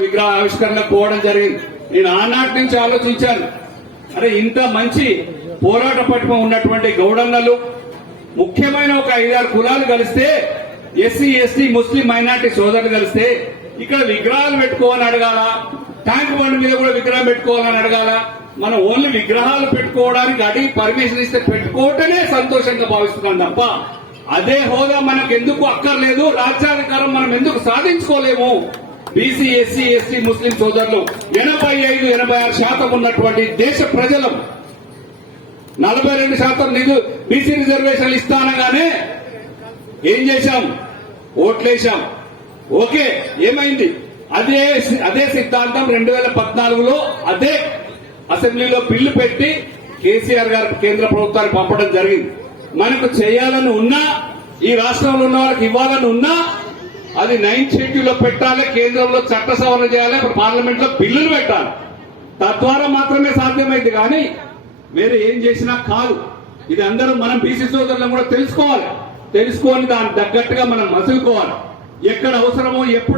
విగ్రహ ఆవిష్కరణ పోవడం జరిగింది. నేను ఆనాటి నుంచి ఆలోచించాను. అరే ఇంత మంచి పోరాట పట్టుమ ఉన్నటువంటి గౌడన్నలు ముఖ్యమైన ఒక ఐదారు కులాలు కలిస్తే ఎస్సీ ఎస్టీ ముస్లిం మైనార్టీ సోదరులు కలిస్తే ఇక్కడ విగ్రహాలు పెట్టుకోవాలని అడగాల? ట్యాంక్ బండ్ మీద కూడా విగ్రహం పెట్టుకోవాలని అడగాల? మనం ఓన్లీ విగ్రహాలు పెట్టుకోవడానికి అడిగి పర్మిషన్ ఇస్తే పెట్టుకోవటమే సంతోషంగా భావిస్తున్నాం తప్ప అదే హోదా మనకు ఎందుకు అక్కర్లేదు? రాజ్యాధికారం మనం ఎందుకు సాధించుకోలేము? బీసీ ఎస్సీ ఎస్టీ ముస్లిం సోదరులు ఎనభై ఐదు ఎనభై ఆరు శాతం ఉన్నటువంటి దేశ ప్రజలు నలభై రెండు శాతం నిధు బీసీ రిజర్వేషన్లు ఇస్తానగానే ఏం చేశాం? ఓట్లేశాం. ఓకే ఏమైంది? అదే అదే సిద్ధాంతం రెండు వేల పద్నాలుగులో అదే అసెంబ్లీలో బిల్లు పెట్టి కేసీఆర్ గారు కేంద్ర ప్రభుత్వానికి పంపడం జరిగింది. మనకు చేయాలని ఉన్నా ఈ రాష్ట్రంలో ఉన్న వాళ్ళకి ఇవ్వాలని ఉన్నా అది నైన్త్ షెడ్యూల్లో పెట్టాలి కేంద్రంలో చట్ట సవరణ చేయాలి పార్లమెంట్లో బిల్లులు పెట్టాలి. తద్వారా మాత్రమే సాధ్యమైంది కానీ వేరే ఏం చేసినా కాదు. ఇది అందరం మనం బీసీ సోదరులను కూడా తెలుసుకోవాలి. తెలుసుకొని దానికి తగ్గట్టుగా మనం మసులుకోవాలి. ఎక్కడ అవసరమో ఎప్పుడు